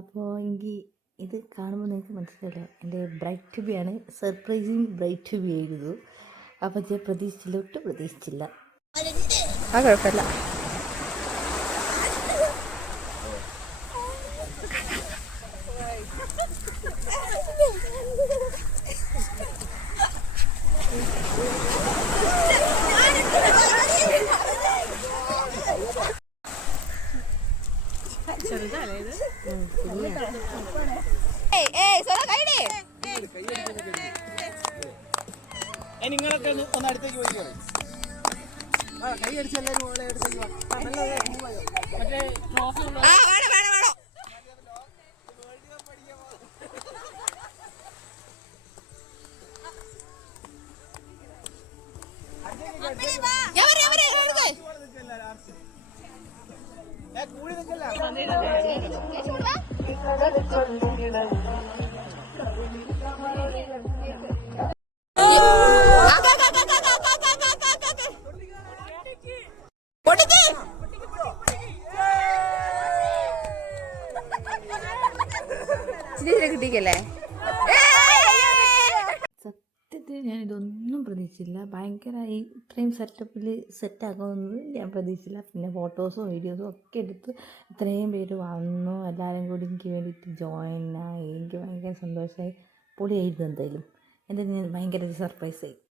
അപ്പോൾ എനിക്ക് ഇത് കാണുമ്പോൾ നിങ്ങൾക്ക് മനസ്സിലായില്ല, എൻ്റെ ബ്രൈറ്റ് ടു ബി ആണ്. സർപ്രൈസിങ് ബ്രൈറ്റ് ടു ബി ആയിരുന്നു. അപ്പോൾ ഞാൻ പ്രതീക്ഷിച്ചില്ല, ഒട്ടും പ്രതീക്ഷിച്ചില്ല. ആ കുഴപ്പമില്ല. നിങ്ങളൊക്കെ ഒന്ന് അടുത്തേക്ക് പോയി കൈ അടിച്ചെല്ലാരും അടുത്തേക്ക് മറ്റേ കൂടി നിൽക്കല്ല. കിട്ടിക്കല്ലേ? സത്യത്തിൽ ഞാനിതൊന്നും പ്രതീക്ഷിച്ചില്ല. ഭയങ്കരമായി ഇത്രയും സെറ്റാക്കുമെന്ന് ഞാൻ പ്രതീക്ഷിച്ചില്ല. പിന്നെ ഫോട്ടോസും വീഡിയോസും ഒക്കെ എടുത്ത് ഇത്രയും പേര് വന്നു. എല്ലാവരും കൂടി എനിക്ക് വേണ്ടിയിട്ട് ജോയിൻ ആയി. എനിക്ക് ഭയങ്കര സന്തോഷമായി. പൊളിയായിരുന്നു. എന്തായാലും എൻ്റെ ഭയങ്കര സർപ്രൈസായി.